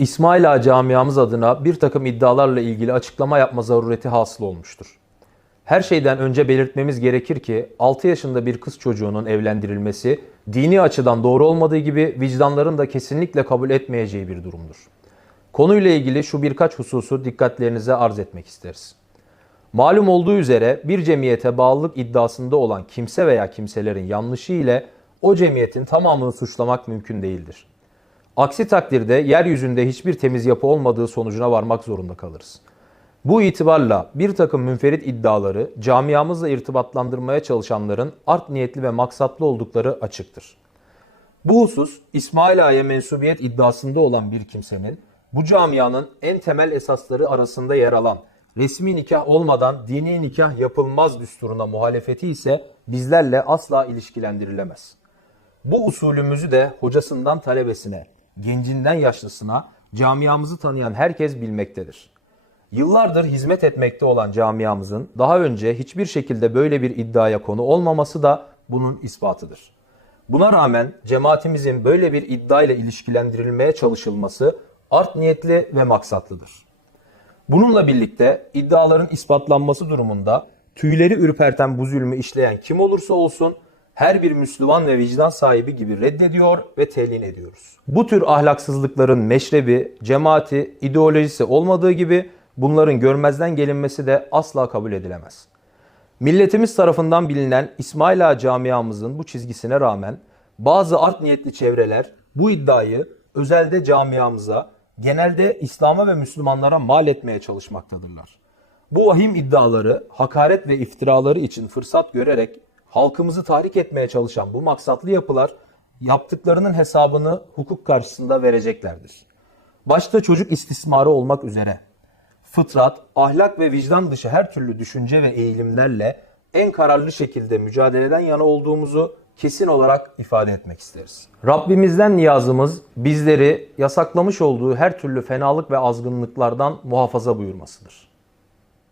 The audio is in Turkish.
İsmail Ağa camiamız adına bir takım iddialarla ilgili açıklama yapma zarureti hasıl olmuştur. Her şeyden önce belirtmemiz gerekir ki 6 yaşında bir kız çocuğunun evlendirilmesi dini açıdan doğru olmadığı gibi vicdanların da kesinlikle kabul etmeyeceği bir durumdur. Konuyla ilgili şu birkaç hususu dikkatlerinize arz etmek isteriz. Malum olduğu üzere bir cemiyete bağlılık iddiasında olan kimse veya kimselerin yanlışı ile o cemiyetin tamamını suçlamak mümkün değildir. Aksi takdirde yeryüzünde hiçbir temiz yapı olmadığı sonucuna varmak zorunda kalırız. Bu itibarla bir takım münferit iddiaları camiamızla irtibatlandırmaya çalışanların art niyetli ve maksatlı oldukları açıktır. Bu husus İsmail Ağa'ya mensubiyet iddiasında olan bir kimsenin bu camianın en temel esasları arasında yer alan resmi nikah olmadan dini nikah yapılmaz düsturuna muhalefeti ise bizlerle asla ilişkilendirilemez. Bu usulümüzü de hocasından talebesine, gencinden yaşlısına, camiamızı tanıyan herkes bilmektedir. Yıllardır hizmet etmekte olan camiamızın daha önce hiçbir şekilde böyle bir iddiaya konu olmaması da bunun ispatıdır. Buna rağmen cemaatimizin böyle bir iddiayla ilişkilendirilmeye çalışılması art niyetli ve maksatlıdır. Bununla birlikte iddiaların ispatlanması durumunda tüyleri ürperten bu zulmü işleyen kim olursa olsun her bir Müslüman ve vicdan sahibi gibi reddediyor ve telin ediyoruz. Bu tür ahlaksızlıkların meşrebi, cemaati, ideolojisi olmadığı gibi bunların görmezden gelinmesi de asla kabul edilemez. Milletimiz tarafından bilinen İsmail Ağa camiamızın bu çizgisine rağmen bazı art niyetli çevreler bu iddiayı özelde camiamıza, genelde İslam'a ve Müslümanlara mal etmeye çalışmaktadırlar. Bu vahim iddiaları, hakaret ve iftiraları için fırsat görerek halkımızı tahrik etmeye çalışan bu maksatlı yapılar yaptıklarının hesabını hukuk karşısında vereceklerdir. Başta çocuk istismarı olmak üzere fıtrat, ahlak ve vicdan dışı her türlü düşünce ve eğilimlerle en kararlı şekilde mücadeleden yana olduğumuzu kesin olarak ifade etmek isteriz. Rabbimizden niyazımız bizleri yasaklamış olduğu her türlü fenalık ve azgınlıklardan muhafaza buyurmasıdır.